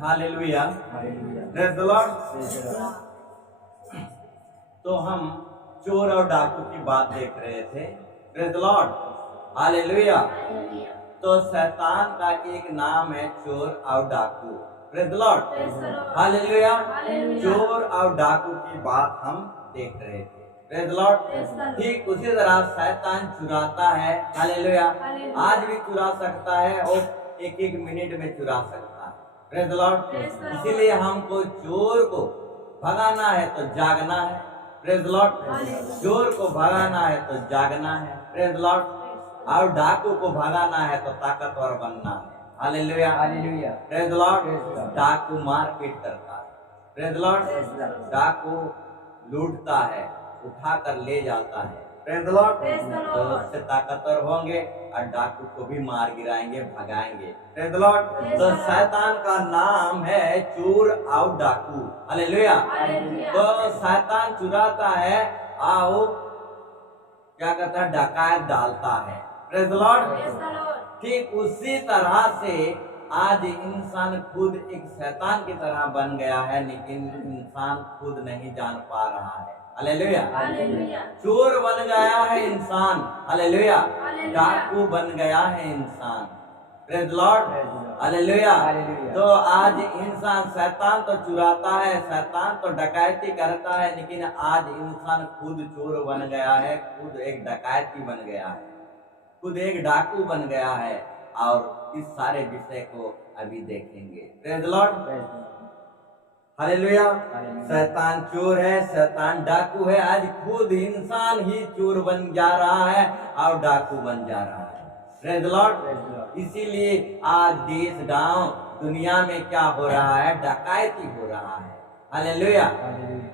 Hallelujah, praise the Lord. तो हम चोर और डाकू की बात देख रहे थे। Praise the Lord, hallelujah. तो शैतान का एक नाम है चोर और डाकू। Praise the Lord, hallelujah. चोर और डाकू की बात हम देख रहे थे। Praise the Lord. ठीक उसी तरह शैतान चुराता है, हालेलुया। आज भी चुरा सकता है और एक एक मिनट में चुरा सकता है। Praise the Lord. इसीलिए हमको चोर को भगाना है तो जागना है। Praise the Lord. चोर को भगाना है तो जागना है। Praise the Lord. और डाकू को भगाना है तो ताकतवर बनना है। Hallelujah, hallelujah. Praise the Lord. डाकू मारपीट करता है। Praise the Lord. डाकू लूटता है, उठाकर ले जाता है। Praise the Lord. तो उससे ताकतवर होंगे और डाकू को भी मार गिराएंगे, भगाएंगे। Praise the Lord. तो शैतान का नाम है चोर और डाकू। हालेलुया। तो शैतान चुराता है और क्या करता है, डकैत डालता है। Praise the Lord. ठीक उसी तरह से आज इंसान खुद एक शैतान की तरह बन गया है, लेकिन इंसान खुद नहीं जान पा रहा है। हालेलुया। चोर बन गया है इंसान, हालेलुया। डाकू बन गया है इंसान। Praise the Lord, hallelujah. तो आज इंसान, शैतान तो चुराता है, शैतान तो डकैती करता है, लेकिन आज इंसान खुद चोर बन गया है, खुद एक डकैती बन गया है, खुद एक डाकू बन गया है। और इस सारे विषय को अभी देखेंगे। Praise the Lord, hallelujah. शैतान चोर है, शैतान डाकू है। आज खुद इंसान ही चोर बन जा रहा है और डाकू बन जा रहा है। Praise the Lord. इसीलिए आज देश गांव दुनिया में क्या हो रहा है, डकैती हो रहा है। हालेलुया।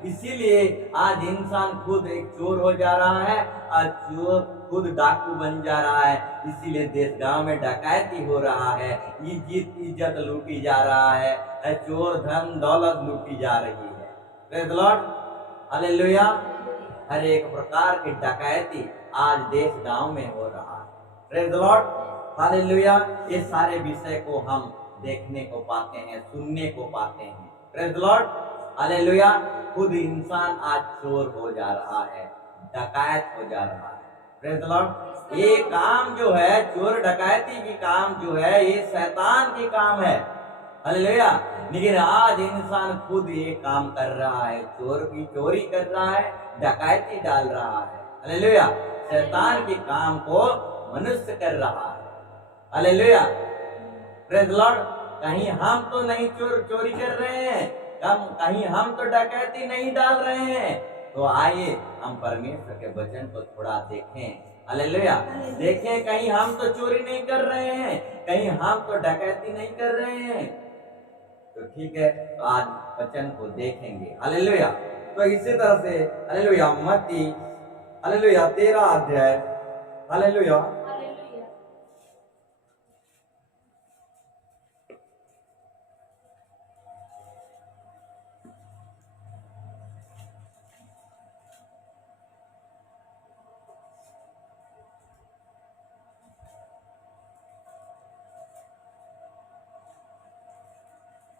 इसीलिए आज इंसान खुद एक चोर हो जा रहा है और चोर खुद डाकू बन जा रहा है। इसीलिए देश गांव में डकैती हो रहा है, इज्जत लूटी जा रहा है, चोर धन दौलत लूटी जा रही है। Praise the Lord, hallelujah. हर एक प्रकार की डकैती आज देश गांव में हो रहा है। Praise the Lord, hallelujah. ये सारे विषय को हम देखने को पाते हैं, सुनने को पाते हैं। Praise the Lord, hallelujah. खुद इंसान आज चोर हो जा रहा है, डकैत हो जा रहा है। Praise the Lord. ये काम जो है, चोर डकैती की काम जो है, ये शैतान की काम है। हालेलुया। लेकिन आज इंसान खुद ये काम कर रहा है, चोर की चोरी कर रहा है, डकैती डाल रहा है। हालेलुया। शैतान के काम को मनुष्य कर रहा है। Hallelujah, praise the Lord. कहीं हम तो नहीं चोरी कर रहे हैं, कहीं हम तो डकैती नहीं डाल रहे हैं। तो आइए हम परमेश्वर के वचन को थोड़ा देखें। हालेलुया। देखें, कहीं हम तो चोरी नहीं कर रहे हैं, कहीं हम तो डकैती नहीं कर रहे हैं। तो ठीक है, तो आज वचन को देखेंगे। हालेलुया। तो इसी तरह से हालेलुया मत्ती, हालेलुया 13 अध्याय, हालेलुया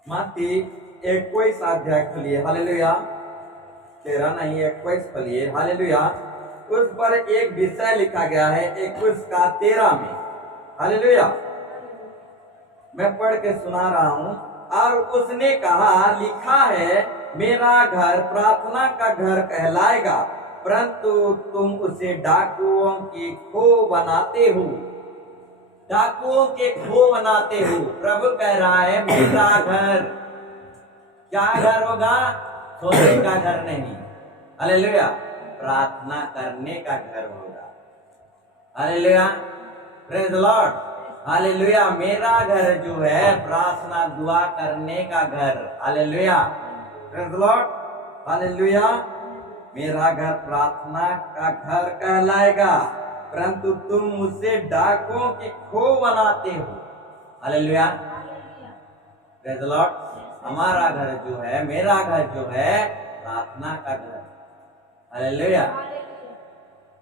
मत्ती 21 अध्याय खोलिए। हालेलुया, 13 नहीं 21 खोलिए। हालेलुया। उस पर एक विषय लिखा गया है 21 का 13 में। हालेलुया, मैं पढ़ के सुना रहा हूं। और उसने कहा, लिखा है, मेरा घर प्रार्थना का घर कहलाएगा, परंतु तुम उसे डाकुओं की खो बनाते हो। डाकुओं के खो बनाते हो। प्रभु कह रहा है, मेरा घर क्या घर होगा? सोने का घर नहीं, हालेलुया, प्रार्थना करने का घर होगा। Hallelujah, praise the Lord, hallelujah. मेरा घर जो है प्रार्थना दुआ करने का घर। Hallelujah, praise the Lord, hallelujah. मेरा घर प्रार्थना का घर कहलाएगा, परंतु तुम मुझसे डाकुओं की खो बनाते हो। Hallelujah, praise the Lord. हमारा घर जो है, मेरा घर जो है, प्रार्थना का घर। हालेलुया,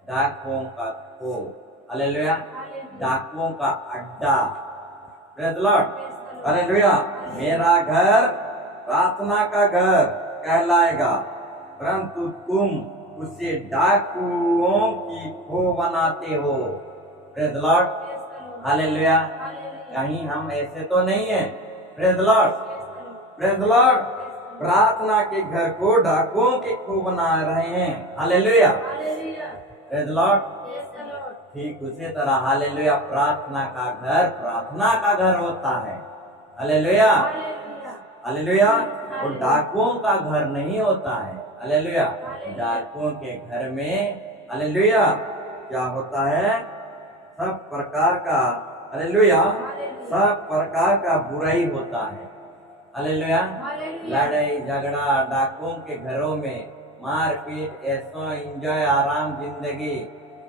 डाकुओं का खो। हालेलुया, डाकुओं का अड्डा प्रेज द लॉर्ड, हालेलुया। मेरा घर प्रार्थना का घर कहलाएगा, परंतु तुम उसे डाकुओं की खो बनाते हो। Praise the Lord, hallelujah. कहीं हम ऐसे तो नहीं है। Praise the Lord, praise the Lord. प्रार्थना के घर को डाकुओं के खो बना रहे हैं। Hallelujah, praise the Lord. ठीक उसी तरह हालेलुया, प्रार्थना का घर होता है। Hallelujah, hallelujah. वो डाकुओं का घर नहीं होता है। हालेलुया, डाकुओं के घर में हालेलुया क्या होता है? सब प्रकार का हालेलुया, सब प्रकार का बुराई होता है। हालेलुया, लड़ाई झगड़ा डाकुओं के घरों में, मारपीट, ऐसो एंजॉय, आराम जिंदगी।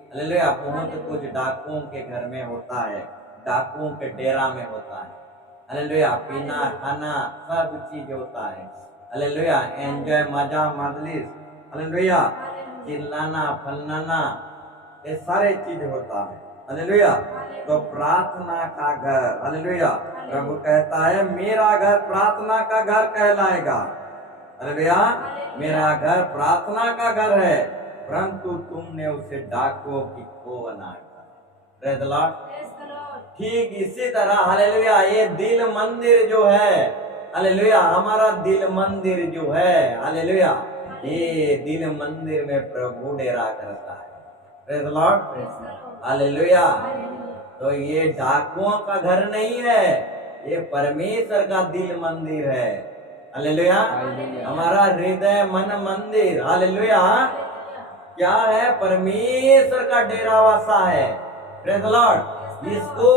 हालेलुया, बहुत कुछ डाकुओं के घर में होता है, डाकुओं के डेरा में होता है। हालेलुया, पीना खाना सब चीज होता है। हालेलुया, एंजॉय, मजा मजलिस। हालेलुया, चिल्लाना फलनाना, ये सारे चीज होता है। हालेलुया, तो प्रार्थना का घर, हालेलुया, प्रभु कहता है मेरा घर प्रार्थना का घर कहलाएगा। हालेलुया, मेरा घर प्रार्थना का घर है, परंतु तुमने उसे डाकुओं की खो बनाया। प्रेज द लॉर्ड, ठीक इसी तरह हालेलुया, ये दिल मंदिर जो है, हालेलुया, हमारा दिल मंदिर जो है, हालेलुया, ये दिल मंदिर में प्रभु डेरा करता है। Praise the Lord, hallelujah. तो ये डाकुओं का घर नहीं है, ये परमेश्वर का दिल मंदिर है। हालेलुया, हमारा हृदय मन मंदिर, हालेलुया, क्या है? परमेश्वर का डेरावासा है। प्रेज द लॉर्ड, इसको,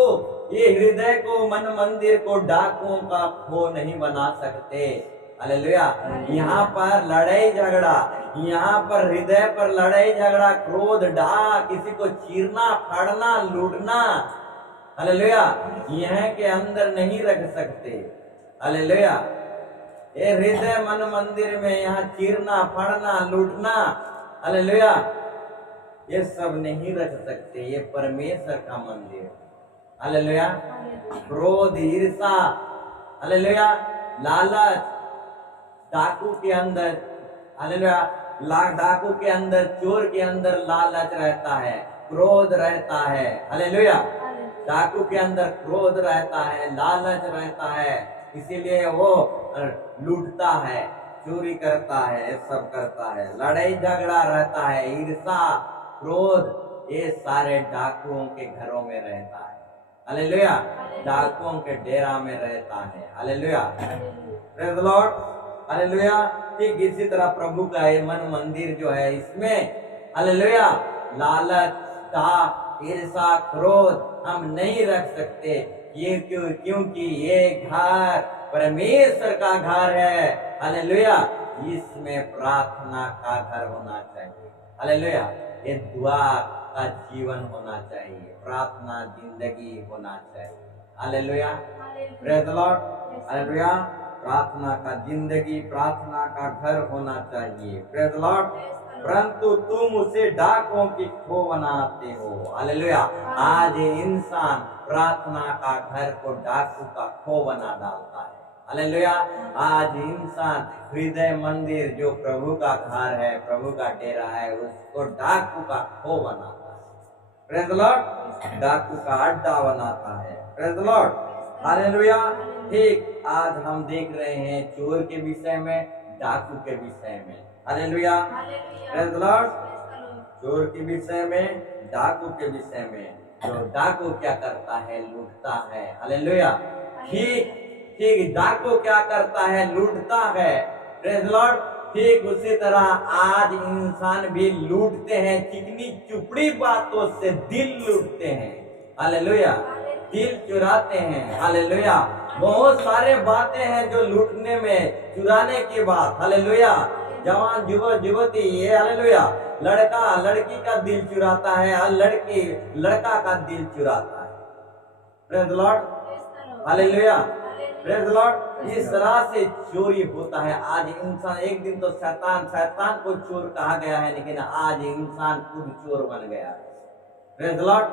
ये हृदय को, मन मंदिर को डाकुओं का खो नहीं बना सकते। हालेलुया, यहाँ पर लड़ाई झगड़ा, यहाँ पर हृदय पर लड़ाई झगड़ा, क्रोध, डाह, किसी को चीरना फाड़ना लूटना, हालेलुया, यहाँ के अंदर नहीं रख सकते। हालेलुया, ये हृदय मन मंदिर में यहाँ चीरना फाड़ना लूटना, हालेलुया, ये सब नहीं रख सकते। ये परमेश्वर का मंदिर। हालेलुया, क्रोध, ईर्षा, हालेलुया, लालच, डाकू के अंदर, हालेलुया, डाकू के अंदर, चोर के अंदर लालच रहता है, क्रोध रहता है। हालेलुया, डाकू के अंदर क्रोध रहता है, लालच रहता है, इसीलिए वो लूटता है, चोरी करता है, सब करता है, लड़ाई झगड़ा रहता है, ईर्षा, क्रोध, ये सारे डाकुओं के घरों में रहता है। हालेलुया, डाकुओं के डेरा में रहता है। Hallelujah, praise the Lord, hallelujah. ठीक इसी तरह प्रभु का ये मन मंदिर जो है, इसमें हालेलुया लालच, डाह, ईर्षा, क्रोध हम नहीं रख सकते। ये क्योंकि ये घर परमेश्वर का घर है। हालेलुया, इसमें प्रार्थना का घर होना चाहिए। हालेलुया, ये दुआ का जीवन होना चाहिए, प्रार्थना जिंदगी होना चाहिए। Hallelujah, praise the Lord, hallelujah, प्रार्थना का जिंदगी, प्रार्थना का घर होना चाहिए। प्रेज द लॉर्ड, परंतु तुम उसे डाकुओं की खो बनाते हो। हालेलुया, आज इंसान प्रार्थना का घर को डाकू का खो बना डालता है। हालेलुया, आज इंसान हृदय मंदिर जो प्रभु का घर है, प्रभु का डेरा है, उसको डाकू का खो बनाता है। प्रेज द लॉर्ड, डाकू का अड्डा बनाता है। Praise the Lord, hallelujah. ठीक आज हम देख रहे हैं चोर के विषय में, डाकू के विषय में। हालेलुया, प्रेज द लॉर्ड, चोर के विषय में, डाकू के विषय में। जो डाकू क्या करता है? लूटता है। हालेलुया, ठीक ठीक, डाकू क्या करता है? लूटता है। प्रेज द लॉर्ड, ठीक उसी तरह आज इंसान भी लूटते हैं, चिकनी चुपड़ी बातों से दिल लूटते हैं। हालेलुया, दिल चुराते हैं। हालेलुया, बहुत सारे बातें हैं जो लूटने में, चुराने की बात। हालेलुया, जवान युवक युवती, ये हालेलुया, लड़का लड़की का दिल चुराता है और लड़की लड़का का दिल चुराता है। Praise the Lord, hallelujah, praise the Lord. इस तरह से चोरी होता है आज इंसान। एक दिन तो शैतान को चोर कहा गया है, लेकिन आज इंसान खुद चोर बन गया है। Praise the Lord,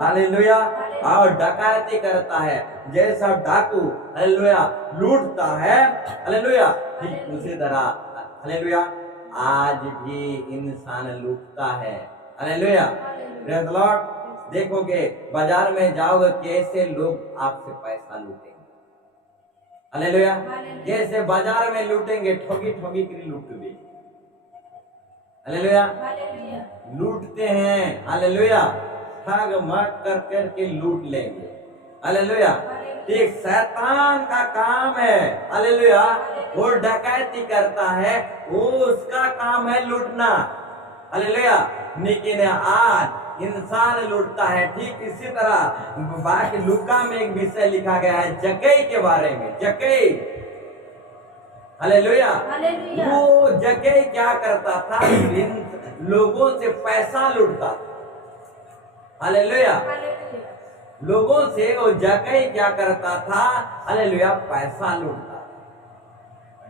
hallelujah. और डकैती करता है, जैसा डाकू हालेलुया लूटता है, हालेलुया, ठीक उसी तरह हालेलुया आज भी इंसान लूटता है, हालेलुया, प्रेज द लॉर्ड। देखोगे बाजार में जाओगे कैसे लोग आपसे पैसा लूटेंगे, हालेलुया, जैसे बाजार में लूटेंगे, ठगी ठगी कर लूटोगे, हालेलुया, लूटते हैं, हालेलुया, ठग मग कर करके लूट लेंगे, हालेलुया। ठीक शैतान का काम है, हालेलुया, वो डकैती करता है, वो उसका काम है लूटना, हालेलुया। लेकिन आज इंसान लूटता है। ठीक इसी तरह बाकी लुका में एक विषय लिखा गया है जक्कई के बारे में, जक्कई, हालेलुया। वो जक्कई क्या करता था, लोगों से पैसा लूटता था, हालेलुया, लोगों से वो जक्कई क्या करता था, हालेलुया, पैसा लूटता।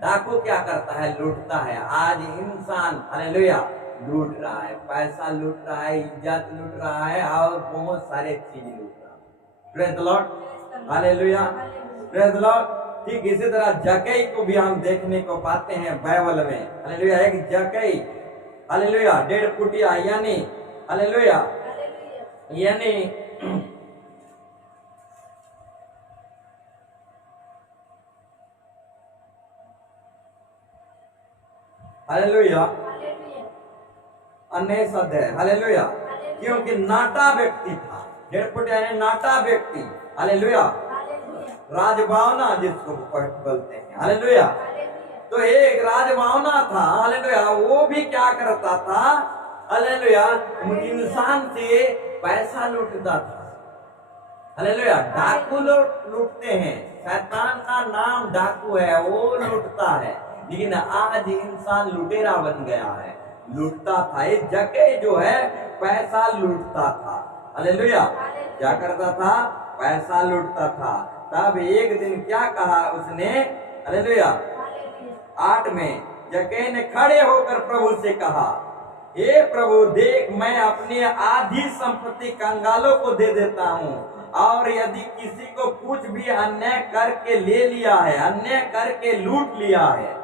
डाकू क्या करता है, लूटता है। आज इंसान हालेलुया लूट रहा है, पैसा लूट रहा है, इज्जत लूट रहा है और बहुत सारे चीज लूट रहा है। Praise the Lord, hallelujah, praise the Lord. ठीक इसी तरह जक्कई को भी हम देखने को पाते हैं बाइबल में, हालेलुया। एक जक्कई हालेलुया 1.5 फुटिया यानी हालेलुया यानी हालेलुया अन्य शब्द है, हालेलुया, क्योंकि नाटा व्यक्ति था, 1.5 फुटिया यानी नाटा व्यक्ति, हालेलुया, राजभावना जिसको बोलते हैं, हालेलुया। तो एक राजभावना था, हालेलुया, वो भी क्या करता था, हालेलुया, इंसान से पैसा लूटता था, हालेलुया। डाकू लोग लूटते हैं, शैतान का नाम डाकू है, वो लूटता है। लेकिन आज इंसान लुटेरा बन गया है, लूटता था। ये जक्कई जो है पैसा लूटता था, हालेलुया, क्या करता था, पैसा लूटता था। तब एक दिन क्या कहा उसने, हालेलुया 8 में जक्कई ने खड़े होकर प्रभु से कहा, हे प्रभु देख, मैं अपनी आधी संपत्ति कंगालों को दे देता हूँ, और यदि किसी को कुछ भी अन्याय करके ले लिया है, अन्याय करके लूट लिया है,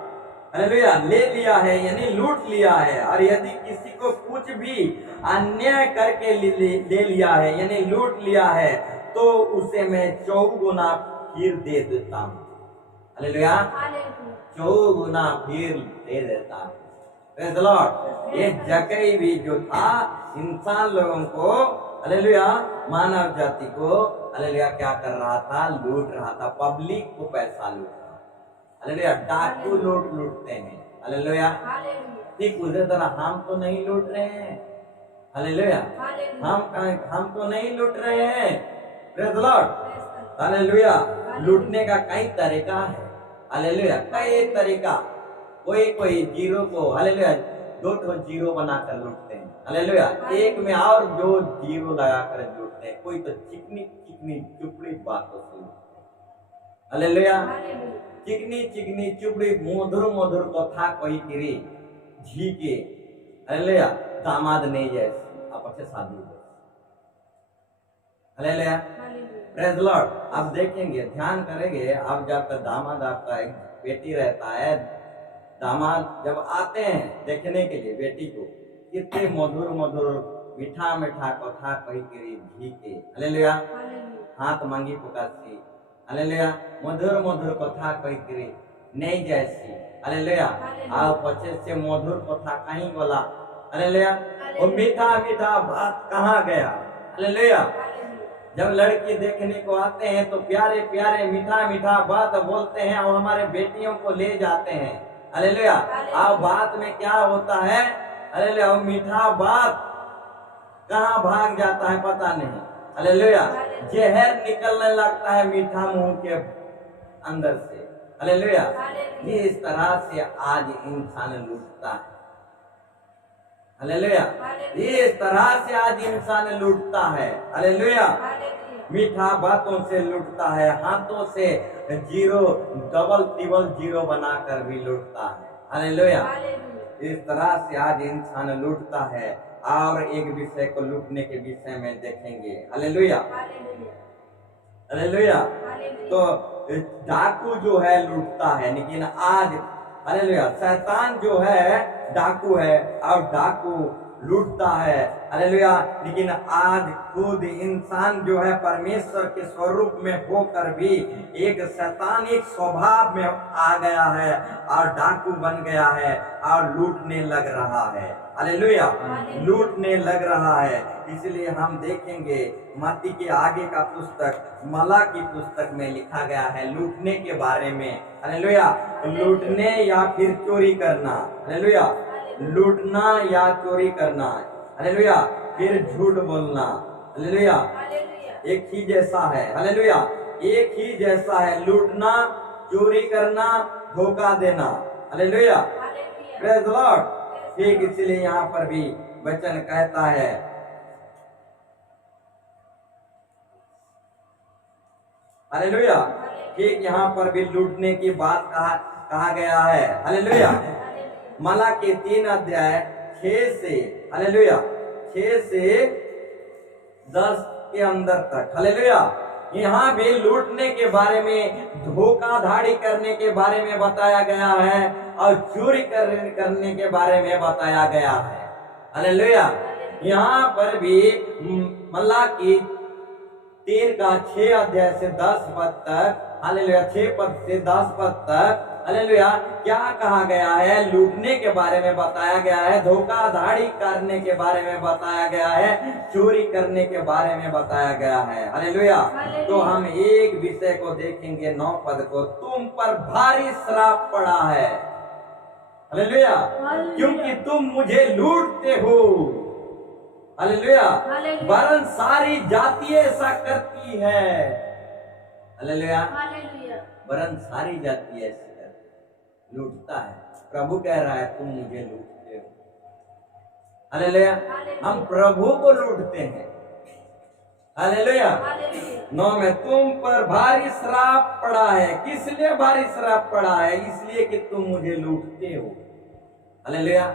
हालेलुया, ले लिया है यानी लूट लिया है, और यदि किसी को कुछ भी अन्याय करके ले लिया है यानी लूट लिया है, तो उसे मैं 4 गुना फिर दे देता हूँ, हालेलुया, 4 गुना फिर दे देता हूँ। Praise the Lord. ये जक्कई भी जो था इंसान लोगों को, हालेलुया, मानव जाति को, हालेलुया, क्या कर रहा था, लूट रहा था, पब्लिक को पैसा लूट रहा, हालेलुया। डाकू लूटते हैं, हालेलुया। ठीक उसी तरह हम तो नहीं लूट रहे हैं, हालेलुया, हम तो नहीं लूट रहे हैं, प्रेज़ द लॉर्ड, हालेलुया। लूटने का कई तरीका है, हालेलुया, कई तरीका। कोई जीरो को, हालेलुया, 2 जीरो बनाकर लूटते हैं, हालेलुया, एक में और 2 जीरो लगाकर लूटते हैं। कोई तो चिकनी चिकनी चुपड़ी बातों से लूटते हैं, हालेलुया, चिकनी चिकनी चुपड़ी मधुर मधुर कथा कही किरी झी के, हालेलुया, दामाद नहीं जैसे आप अच्छे शादी, हालेलुया, प्रेज़ द लॉर्ड। आप देखेंगे, ध्यान करेंगे, आप जब तक दामाद आपका एक बेटी रहता है, दामाद जब आते हैं देखने के लिए बेटी को, कितने मधुर मधुर मीठा मीठा कथा कही करी घी के, हालेलुया, हाथ मांगी पुकारसी, हालेलुया, मधुर मधुर कथा कही करी नहीं जैसी, हालेलुया, आओ पचे से मधुर कथा कहीं बोला, हालेलुया, वो मीठा मीठा बात कहाँ गया, हालेलुया। जब लड़की देखने को आते हैं तो प्यारे प्यारे मीठा मीठा बात बोलते हैं और हमारे बेटियों को ले जाते हैं, हालेलुया। अब बात में क्या होता है, हालेलुया, मीठा बात कहाँ भाग जाता है पता नहीं, हालेलुया, जहर निकलने लगता है मीठा मुंह के अंदर से, हालेलुया। ये इस तरह से आज इंसान लूटता है, हालेलुया, ये इस तरह से आज इंसान लूटता है, हालेलुया। मीठा बातों से लूटता है, हाथों से जीरो डबल ट्रिपल जीरो बनाकर भी लूटता है, हालेलुया। इस तरह से आज इंसान लूटता है। और एक विषय को लूटने के विषय में देखेंगे। Hallelujah, hallelujah. तो डाकू जो है लूटता है, लेकिन आज हालेलुया शैतान जो है डाकू है और डाकू लूटता है। हालेलुया, लेकिन आज खुद इंसान जो है परमेश्वर के स्वरूप में होकर भी एक शैतानिक स्वभाव में आ गया है और डाकू बन गया है और लूटने लग रहा है। हालेलुया, लूटने लग रहा है। इसलिए हम देखेंगे मत्ती के आगे का पुस्तक मला की पुस्तक में लिखा गया है लूटने के बारे में। हालेलुया, लूटने या फिर चोरी करना। हालेलुया, लूटना या चोरी करना। हालेलुया, फिर झूठ बोलना। हालेलुया, एक ही जैसा है। हालेलुया, एक ही जैसा है, लूटना, चोरी करना, धोखा देना। Hallelujah, praise the Lord. ठीक इसलिए यहाँ पर भी वचन कहता है, हालेलुया, ठीक यहाँ पर भी लूटने की बात कहा गया है। हालेलुया, मला के 3 अध्याय 6 से हालेलुया 6 से 10 के अंदर तक। हालेलुया, यहाँ भी लूटने के बारे में, धोखाधड़ी करने के बारे में बताया गया है और चोरी करने के बारे में बताया गया है। हालेलुया, यहाँ पर भी मलाकी 3 का 6 अध्याय से 10 पद तक, हालेलुया 6 पद से 10 पद तक, हालेलुया क्या कहा गया है, लूटने के बारे में बताया गया है, धोखाधड़ी करने के बारे में बताया गया है, चोरी करने के बारे में बताया गया है। हालेलुया, तो हम एक विषय को देखेंगे 9 पद को, तुम पर भारी श्राप पड़ा है। हालेलुया, क्योंकि तुम मुझे लूटते हो। हालेलुया, वरन सारी जाति ऐसा करती है। हालेलुया, वरन सारी जाति ऐसी लूटता है। प्रभु कह रहा है तुम मुझे लूटते हो। हालेलुया, हम प्रभु को लूटते हैं। हालेलुया, 9 में तुम पर भारी श्राप पड़ा है। किस लिए भारी श्राप पड़ा है? इसलिए कि तुम मुझे लूटते हो। हालेलुया,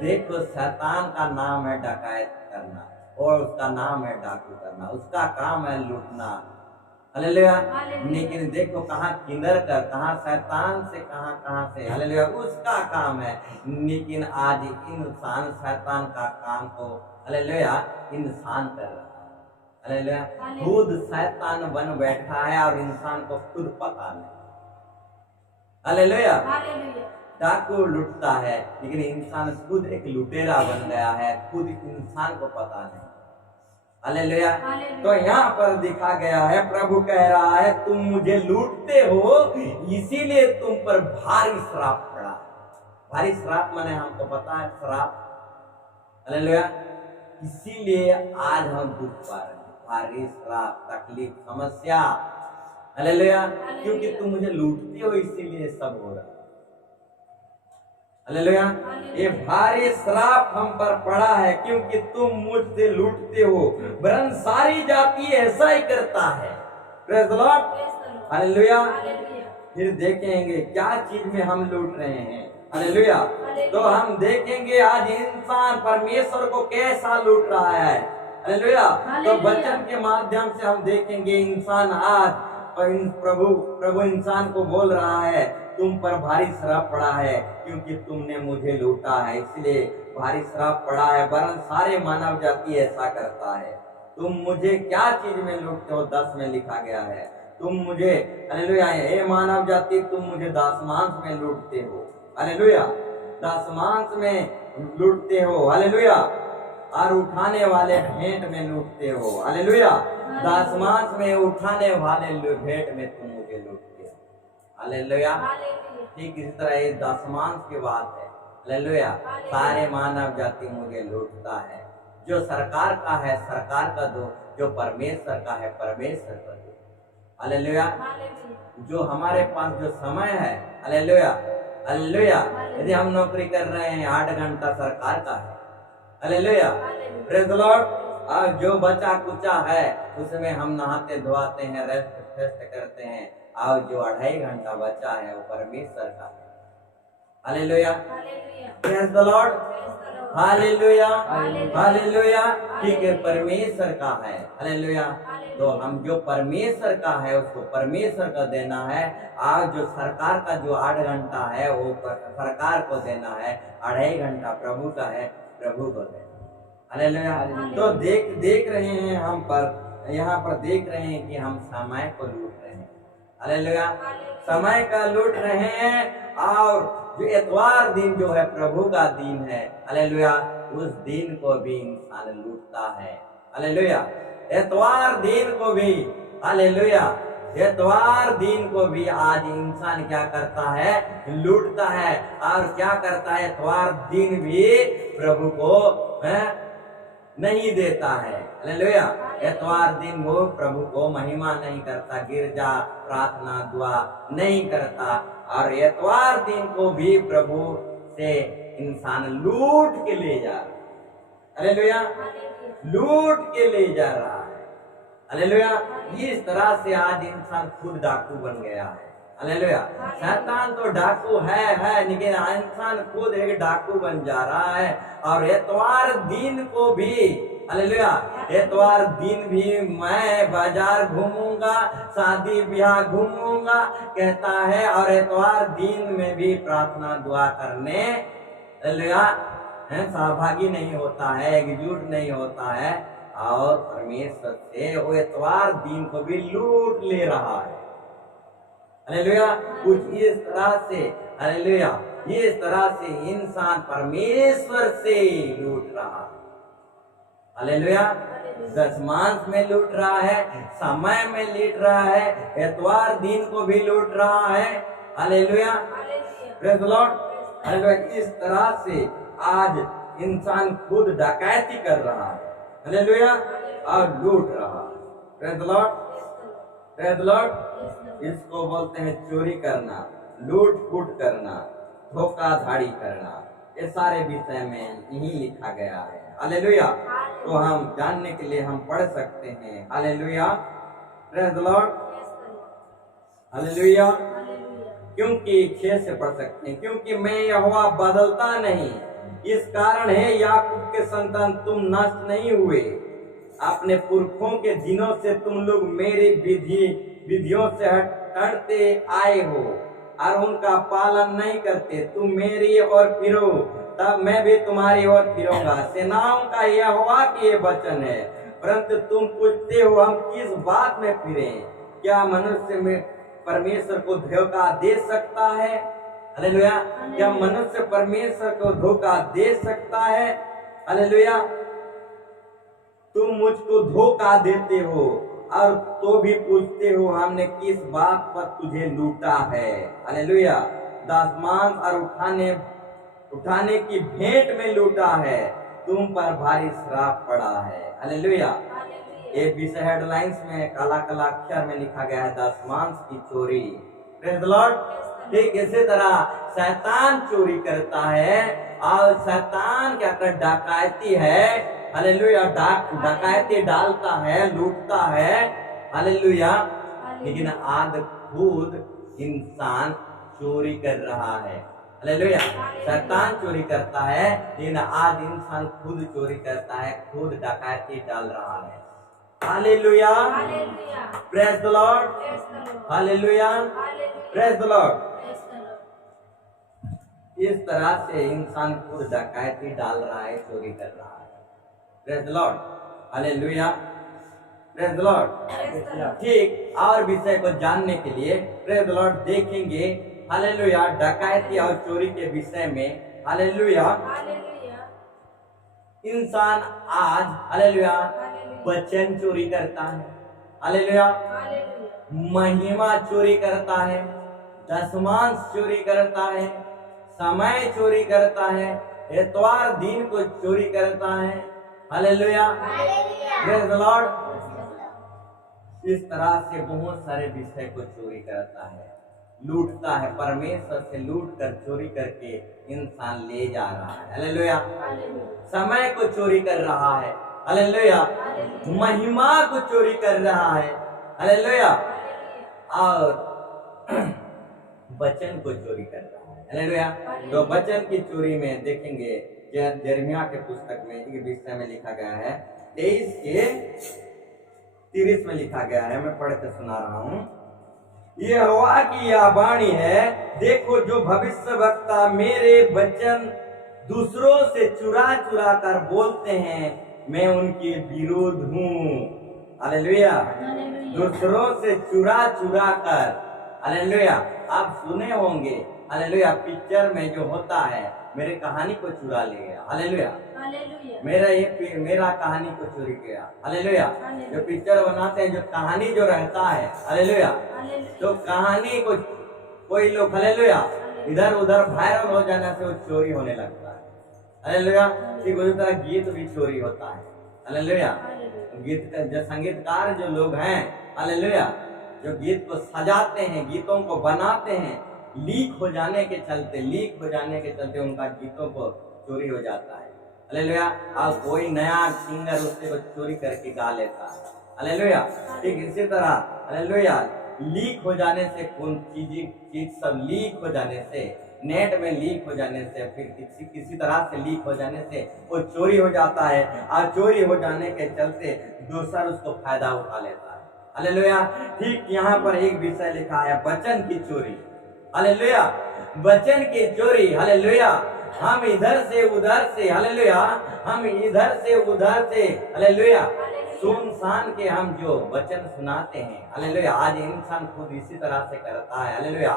देखो शैतान का नाम है डकैत करना और उसका नाम है डाकू करना, उसका काम है लूटना। हालेलुया, लेकिन देखो कहाँ किंदर कर, कहाँ शैतान से कहाँ से, हालेलुया उसका काम है। लेकिन आज इंसान शैतान का काम को हालेलुया इंसान कर रहा है। हालेलुया, खुद शैतान बन बैठा है और इंसान को खुद पता नहीं। हालेलुया, डाकू लूटता है लेकिन इंसान खुद एक लुटेरा बन गया है, खुद इंसान को पता नहीं। हालेलुया, तो यहाँ पर दिखा गया है, प्रभु कह रहा है तुम मुझे लूटते हो, इसीलिए तुम पर भारी श्राप पड़ा। भारी श्राप माने हमको पता है श्राप। हालेलुया, इसीलिए आज हम दुख पा रहे हैं, भारी श्राप, तकलीफ, समस्या। हालेलुया, क्योंकि तुम मुझे लूटते हो इसीलिए सब हो रहा है। हालेलुया, ये भारी श्राप हम पर पड़ा है क्योंकि तुम मुझसे लूटते हो, वरन सारी जाति ऐसा ही करता है। Praise the Lord. हालेलुया, फिर देखेंगे क्या चीज में हम लूट रहे हैं। हालेलुया, तो हम देखेंगे आज इंसान परमेश्वर को कैसा लूट रहा है। हालेलुया, तो वचन के माध्यम से हम देखेंगे इंसान आज प्रभु इंसान को बोल रहा है तुम पर भारी श्राप पड़ा है क्योंकि तुमने मुझे लूटा है, इसलिए भारी श्राप पड़ा है, वरन सारे मानव जाति ऐसा करता है। तुम मुझे क्या चीज में लूटते हो? 10 में लिखा गया है तुम मुझे, हालेलुया, हे मानव जाति तुम मुझे दासमांस में लूटते हो। हालेलुया, दासमांस में लूटते हो। हालेलुया, और उठाने वाले भेंट में लूटते हो। हालेलुया, दासमांस में उठाने वाले भेंट में तुम मुझे लूटते हो। हालेलुया, ठीक इसी तरह ये दासमांस की बात है। हालेलुया, सारे मानव जाति मुझे लूटता है। जो सरकार का है सरकार का दो, जो परमेश्वर का है परमेश्वर का दो। हालेलुया, जो हमारे पास जो समय है, हालेलुया हालेलुया, यदि हम नौकरी कर रहे हैं 8 घंटा सरकार का है। Hallelujah, praise the Lord. और जो बचा कुचा है उसमें हम नहाते धोआते हैं, रेस्ट करते हैं, और जो 2.5 घंटा बचा है वो परमेश्वर का है। Hallelujah, praise the Lord, hallelujah, hallelujah. ठीक है, परमेश्वर का है, हालेलुया। तो हम जो परमेश्वर का है उसको परमेश्वर को देना है। आज जो सरकार का जो 8 घंटा है वो सरकार को देना है, 2.5 घंटा प्रभु का है, प्रभु को देना। हालेलुया। तो देख रहे हैं हम पर, यहाँ पर देख रहे हैं कि हम समय को लूट रहे हैं। हालेलुया, समय का लूट रहे हैं। और जो इतवार दिन जो है प्रभु का दिन है, हालेलुया, उस दिन को भी इंसान लूटता है। हालेलुया, इतवार दिन को भी, हालेलुया, इतवार दिन को भी आज इंसान क्या करता है, लूटता है। और क्या करता है, इतवार दिन भी प्रभु को नहीं देता है। हालेलुया, इतवार दिन वो प्रभु को महिमा नहीं करता, गिरजा प्रार्थना दुआ नहीं करता। और इतवार दिन को भी प्रभु से इंसान लूट के ले जा रहा है। हालेलुया, लूट के ले जा रहा है। हालेलुया, इस तरह से आज इंसान खुद डाकू बन गया है। हालेलुया, शैतान तो डाकू है, लेकिन इंसान खुद एक डाकू बन जा रहा है। और इतवार दिन को भी, हालेलुया, इतवार दिन भी मैं बाजार घूमूंगा, शादी ब्याह घूमूंगा कहता है। और इतवार दिन में भी प्रार्थना दुआ करने, हालेलुया, सहभागी नहीं होता है, एकजुट नहीं होता है। और परमेश्वर से वो इतवार दिन को भी लूट ले रहा है। हालेलुया, कुछ इस तरह से, हालेलुया, इस तरह से इंसान परमेश्वर से लूट रहा है। हालेलुया, दशमांश में लूट रहा है, समय में लूट रहा है, इतवार दिन को भी लूट रहा है। Hallelujah, praise the Lord. Hallelujah, इस तरह से आज इंसान खुद डकैती कर रहा है। हालेलुया, और लूट रहा है। Praise the Lord, praise the Lord. इसको बोलते हैं चोरी करना, लूट फूट करना, धोखाधड़ी करना। ये सारे विषय में यही लिखा गया है। हालेलुया, तो हम जानने के लिए हम पढ़ सकते हैं। Hallelujah, praise the Lord, hallelujah. क्योंकि 6 से पढ़ सकते हैं, क्योंकि मैं यहोवा बदलता नहीं, इस कारण है याकूब के संतान तुम नष्ट नहीं हुए। अपने पुरखों के दिनों से तुम लोग मेरी विधियों से हटते आए हो और उनका पालन नहीं करते। तुम मेरी ओर फिरो, तब मैं भी तुम्हारी ओर फिरूंगा। सेनाओं का यहोवा की ये वचन है। परंतु तुम पूछते हो हम किस बात में फिरें? क्या मनुष्य में परमेश्वर को धोखा दे सकता है? हालेलुया, क्या मनुष्य परमेश्वर को धोखा दे सकता है? हालेलुया, तुम मुझको धोखा देते हो और तो भी पूछते हो हमने किस बात पर तुझे लूटा है। हालेलुया, दशमांश और उठाने की भेंट में लूटा है, तुम पर भारी श्राप पड़ा है। हालेलुया, ये विषय हेडलाइंस में काला काला अक्षर में लिखा गया है, दशमांश की चोरी। Praise the Lord. ठीक इसी तरह शैतान चोरी करता है और शैतान क्या कर डकैती है। हालेलुया, डकैती डालता है, लूटता है। हालेलुया, लेकिन आज खुद इंसान चोरी कर रहा है। हालेलुया, शैतान चोरी करता है, लेकिन आज इंसान खुद चोरी करता है, खुद डकैती डाल रहा है। Hallelujah, praise the Lord, hallelujah, praise the Lord. इस तरह से इंसान खुद डकैती डाल रहा है, चोरी कर रहा है। Praise the Lord, hallelujah, praise the Lord. ठीक, और विषय को जानने के लिए प्रेज़ द लॉर्ड देखेंगे। हालेलुया, डकैती और चोरी के विषय में। हालेलुया, इंसान आज, हालेलुया, वचन चोरी करता है। हालेलुया, महिमा चोरी करता है, दशमांश चोरी करता है, समय चोरी करता है, इतवार दिन को चोरी करता है। Hallelujah, praise the Lord. इस तरह से बहुत सारे विषय को चोरी करता है, लूटता है, परमेश्वर से लूट कर चोरी करके इंसान ले जा रहा है। हालेलुया, समय को चोरी कर रहा है। हालेलुया, महिमा को चोरी कर रहा है। हालेलुया, और वचन को चोरी कर रहा है। हालेलुया। तो वचन की चोरी में देखेंगे यिर्मयाह के पुस्तक में एक विषय में लिखा गया है 23 के 30 में लिखा गया है, मैं पढ़ के सुना रहा हूँ। यहोवा की यह वाणी है, देखो जो भविष्य वक्ता मेरे वचन दूसरों से चुरा चुरा कर बोलते हैं, मैं उनके विरोध हूँ। हालेलुया। दूसरों से चुरा चुरा कर, हालेलुया। आप सुने होंगे, हालेलुया, पिक्चर में जो होता है मेरे कहानी को चुरा ले गया, हालेलुया, मेरा कहानी को चोरी किया, हालेलुया। जो पिक्चर बनाते हैं, जो कहानी जो रहता है, हालेलुया, तो कहानी को कोई लोग, हालेलुया, इधर उधर वायरल हो जाने से वो चोरी होने लगता है, हालेलुया। ठीक उसी तरह गीत भी चोरी होता है, हालेलुया। गीत का जो संगीतकार जो लोग हैं, हालेलुया, जो गीत को सजाते हैं, गीतों को बनाते हैं, लीक हो जाने के चलते उनका गीतों को चोरी हो जाता है, हालेलुया। और कोई नया सिंगर उससे चोरी करके गा लेता है, हालेलुया। ठीक इसी तरह, हालेलुया, लीक हो जाने से चीज सब लीक हो जाने से, नेट में लीक हो जाने से, फिर किसी तरह से लीक हो जाने से वो चोरी हो जाता है, और चोरी हो जाने के चलते दूसरा उसको फायदा उठा लेता है, हालेलुया। ठीक यहाँ पर एक विषय लिखा है, वचन की चोरी, हालेलुया, वचन की चोरी, हालेलुया। हम इधर से उधर से, हालेलुया, हम इधर से उधर से, हालेलुया, सुन के हम जो वचन सुनाते हैं, हालेलुया। आज इंसान खुद इसी तरह से करता है, हालेलुया।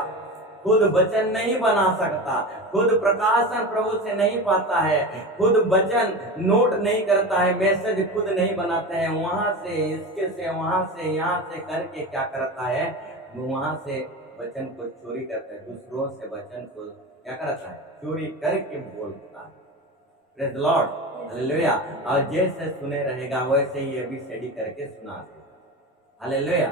खुद वचन नहीं बना सकता, खुद प्रकाशन प्रभु से नहीं पाता है, खुद वचन नोट नहीं करता है, मैसेज खुद नहीं बनाता है, वहां से इसके से वहां से यहाँ से करके क्या करता है, वहां से वचन को चोरी करता है, दूसरों से वचन को क्या करता है, चोरी करके बोलता है। Praise the Lord, hallelujah. और जैसे सुने रहेगा वैसे ही अभी स्टडी करके सुना दे, हालेलुया।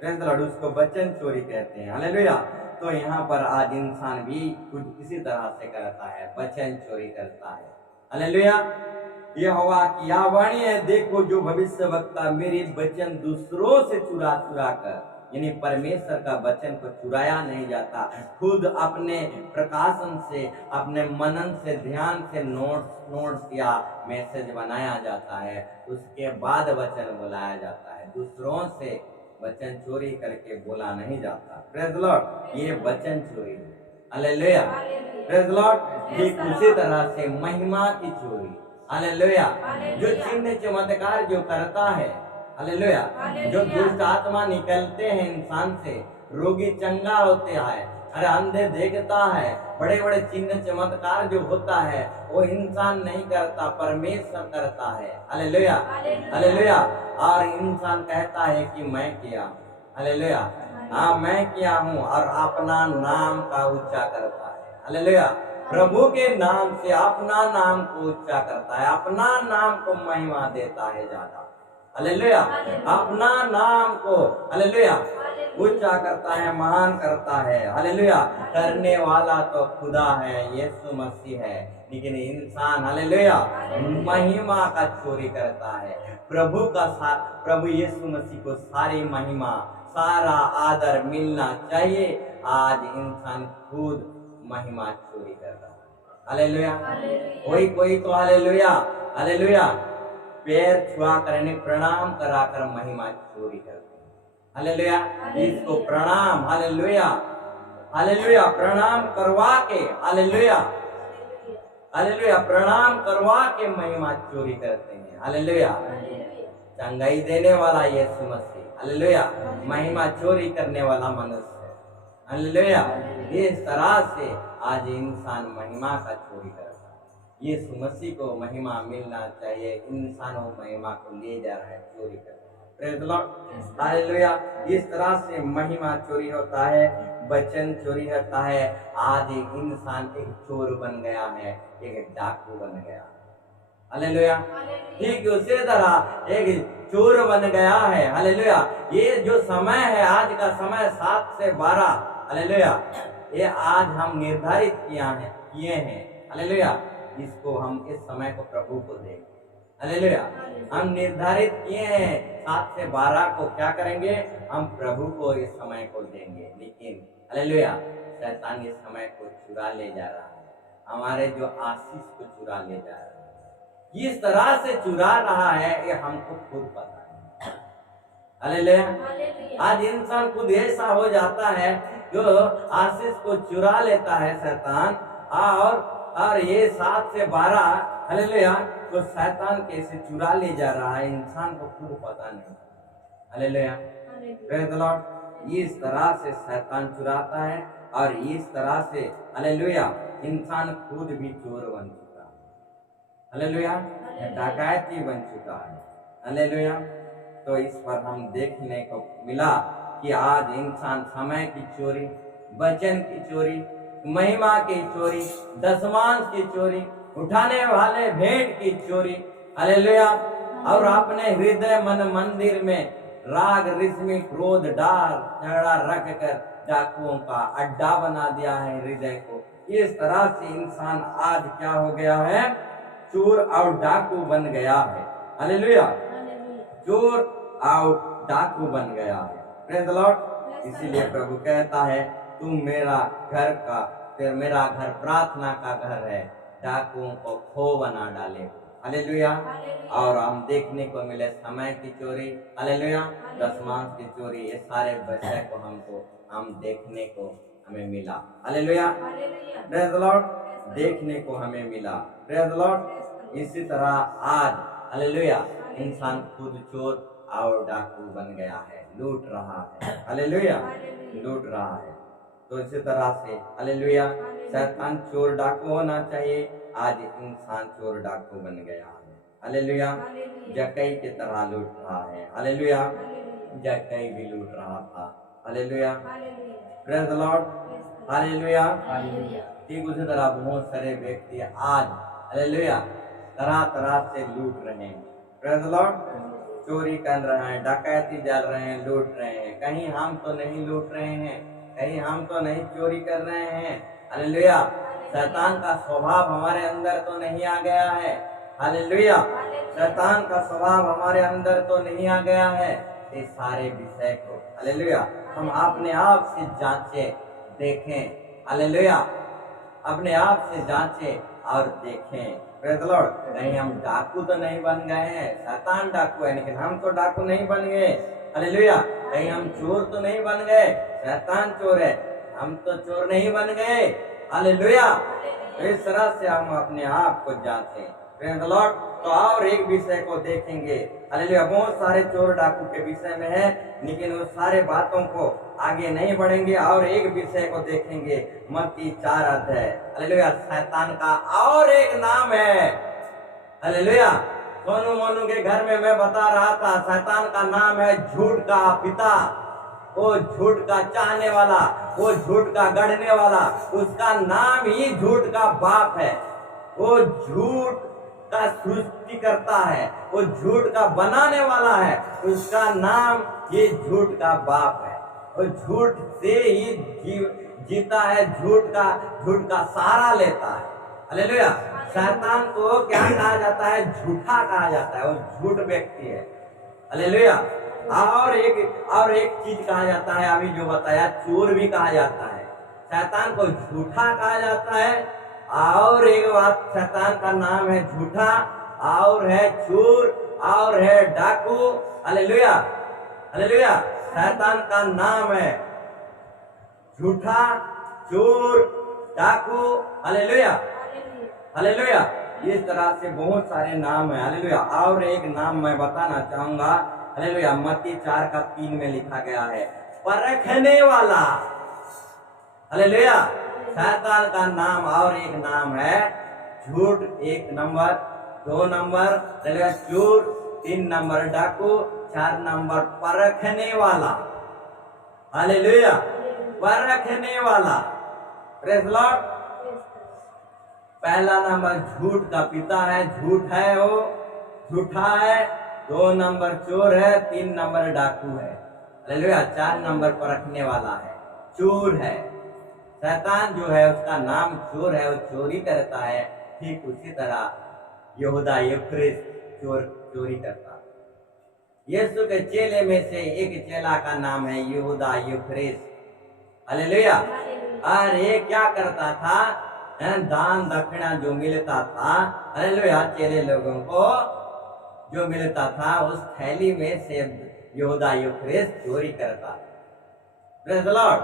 प्रेज़ द लॉर्ड, उसको वचन चोरी कहते हैं, हालेलुया। तो यहाँ पर आज इंसान भी कुछ इसी तरह से करता है, वचन चोरी करता है, हालेलुया। यहोवा की यह वाणी है, देखो जो भविष्य वक्ता मेरे वचन दूसरों से चुरा चुरा कर, यानी परमेश्वर का वचन को चुराया नहीं जाता, खुद अपने प्रकाशन से, अपने मनन से, ध्यान से नोट्स या मैसेज बनाया जाता है, उसके बाद वचन बुलाया जाता है, दूसरों से वचन चोरी करके बोला नहीं जाता। प्रेज़ द लॉर्ड, ये वचन चोरी है, हालेलुया। Praise the Lord. ठीक उसी तरह से महिमा की चोरी, हालेलुया, जो चिन्ह चमत्कार जो करता है, हालेलुया, जो दुष्ट आत्मा निकलते हैं इंसान से, रोगी चंगा होते हैं, अरे अंधे देखता है, बड़े बड़े चिन्ह चमत्कार जो होता है वो इंसान नहीं करता, परमेश्वर करता है, हालेलुया, हालेलुया। और इंसान कहता है कि मैं किया, हालेलुया, हाँ मैं किया हूँ, और अपना नाम का ऊंचा करता है, हालेलुया। प्रभु के नाम से अपना नाम को ऊंचा करता है, अपना नाम को महिमा देता है ज्यादा, हालेलुया, अपना नाम को, हालेलुया, ऊंचा करता है, महान करता है, हालेलुया। करने वाला तो खुदा है, यीशु मसीह है, लेकिन इंसान, हालेलुया, महिमा का चोरी करता है। प्रभु यीशु मसीह को सारी महिमा, सारा आदर मिलना चाहिए। आज इंसान खुद महिमा चोरी कर रहा है, हालेलुया। कोई तो, हालेलुया, हालेलुया, पैर छुआ कर, प्रणाम कराकर महिमा चोरी करते हैं, हालेलुया। इसको प्रणाम, हालेलुया, हालेलुया, प्रणाम करवा के, हालेलुया, हालेलुया, प्रणाम करवा के महिमा चोरी करते हैं, हालेलुया। चंगाई देने वाला यीशु मसीह, हालेलुया, महिमा चोरी करने वाला मनुष्य है, हालेलुया। इस तरह से आज इंसान महिमा का चोरी करता है। यीशु मसीह को महिमा मिलना चाहिए, इंसान वो महिमा को ले जा रहा है, चोरी कर रहा है। Praise the Lord, hallelujah. इस तरह से महिमा चोरी होता है, वचन चोरी होता है। आज इंसान एक चोर बन गया है, एक डाकू बन गया, हालेलुया। ठीक उसी तरह एक चोर बन गया है, हालेलुया। ये जो समय है, आज का समय 7 से 12, हालेलुया, ये आज हम निर्धारित किए हैं, हालेलुया। इसको हम इस समय को प्रभु को दें, हालेलुया। हम निर्धारित किए हैं 7 से 12 को क्या करेंगे, हम प्रभु को इस समय को देंगे, लेकिन हालेलुया शैतान इस समय को चुरा ले जा रहा है, हमारे जो आशीष को चुरा ले जा रहा है। किस तरह से चुरा रहा है ये हमको खुद पता है। हालेलुया। आज इंसान खुद ऐसा हो जाता है जो आशीष को चुरा लेता है शैतान, और ये 7 से 12 हालेलुया तो शैतान कैसे चुरा ले जा रहा है इंसान को खुद पता नहीं। Hallelujah, praise the Lord. इस तरह से शैतान चुराता है और इस तरह से हालेलुया इंसान खुद भी चोर बन चुका है। हालेलुया, डकैती बन चुका है। हालेलुया। तो इस पर हम देखने को मिला कि आज इंसान समय की चोरी, वचन की चोरी, महिमा की चोरी, दशमांश की चोरी, उठाने वाले भेंट की चोरी, हालेलुया, और अपने हृदय मन मंदिर में राग रिश्मी क्रोध डार झगड़ा रख कर डाकुओं का अड्डा बना दिया है हृदय को। इस तरह से इंसान आज क्या हो गया है, चोर और डाकू बन गया है। हालेलुया, चोर और डाकू बन गया है। Praise the Lord. इसीलिए प्रभु कहता है तुम मेरा घर प्रार्थना का घर है, डाकुओं को खो बना डाले। हालेलुया। और हम देखने को मिले समय की चोरी, हालेलुया, दशमांश की चोरी, ये सारे विषय को हम देखने को हमें मिला। हालेलुया, प्रेज़ द लॉर्ड, देखने को हमें मिला। Praise the Lord. इसी तरह आज हालेलुया इंसान खुद चोर और डाकू बन गया है, लूट रहा है। हालेलुया, लूट रहा है। तो इसी तरह से हालेलुया शैतान चोर डाकू होना चाहिए, आज इंसान चोर डाकू बन गया है। हालेलुया, जक्कई की तरह लूट रहा है। हालेलुया, जक्कई भी लूट रहा था। Hallelujah, praise the Lord. Hallelujah. ठीक उसी तरह बहुत सारे व्यक्ति आज हालेलुया तरह तरह से लूट रहे हैं। Praise the Lord. चोरी कर रहे हैं, डकैती जल रहे हैं, लूट रहे हैं। कहीं हम तो नहीं लूट रहे हैं, कहीं हम तो नहीं चोरी कर रहे हैं। हालेलुया, शैतान का स्वभाव हमारे अंदर तो नहीं आ गया है। हालेलुया, शैतान का स्वभाव हमारे अंदर तो नहीं आ गया है। इस सारे विषय को हालेलुया हम अपने आप से जांचें, देखें। हालेलुया, अपने आप से जांचें और देखें। Praise the Lord. कहीं हम डाकू तो नहीं बन गए हैं, शैतान डाकू है लेकिन हम तो डाकू नहीं बन गए। हालेलुया, कहीं हम चोर तो नहीं बन गए, शैतान चोर है, हम तो चोर नहीं बन गए। हालेलुया, इस तरह से हम अपने आप को जांचें। Praise the Lord. तो और एक विषय को देखेंगे। हालेलुया, बहुत सारे चोर डाकू के विषय में है, लेकिन उस सारे बातों को आगे नहीं बढ़ेंगे और एक विषय को देखेंगे। मत्ती 4 अध्याय। हालेलुया, शैतान का और एक नाम है। हालेलुया, सोनू मोनू के घर में मैं बता रहा था, शैतान का नाम है झूठ का पिता। वो झूठ का चाहने वाला, वो झूठ का गढ़ने वाला, उसका नाम ही झूठ का बाप है। वो झूठ का सृष्टि करता है, वो झूठ का बनाने वाला है, उसका नाम ये झूठ का बाप है। वो झूठ से ही जीता है, झूठ का सहारा लेता है। हालेलुया, शैतान को क्या कहा जाता है, झूठा कहा जाता है, वो झूठ व्यक्ति है। हालेलुया, और एक चीज कहा जाता है, अभी जो बताया, चोर भी कहा जाता है। शैतान को झूठा कहा जाता है, और एक बात, शैतान का नाम है झूठा, और है चोर, और है डाकू। हालेलुया, हालेलुया, शैतान का नाम है झूठा, चोर, डाकू। हालेलुया, हालेलुया, इस तरह से बहुत सारे नाम है। हालेलुया, और एक नाम मैं बताना चाहूंगा। हालेलुया, मत्ती 4:3 में लिखा गया है, परखने वाला। हालेलुया, शैतान का नाम और एक नाम है झूठ, 1 नंबर, 2 नंबर चोर, 3 नंबर डाकू, 4 नंबर परखने वाला। हालेलुया, परखने वाला। Praise the Lord. पहला नंबर झूठ का पिता है, झूठ है, वो झूठा है। 2 नंबर चोर है, 3 नंबर डाकू है। हालेलुया, 4 नंबर परखने वाला है, चोर है। शैतान जो है उसका नाम चोर है, वो चोरी करता है। ठीक उसी तरह यहूदा इफरीत चोरी करता। यीशु के चेले में से एक चेला का नाम है यहूदा यूफ्रेस। हालेलुया। और ये क्या करता था, दान दक्षिणा जो मिलता था, हालेलुया, चेले लोगों को जो मिलता था उस थैली में से यहूदा यूफ्रेस चोरी करता। Praise the Lord.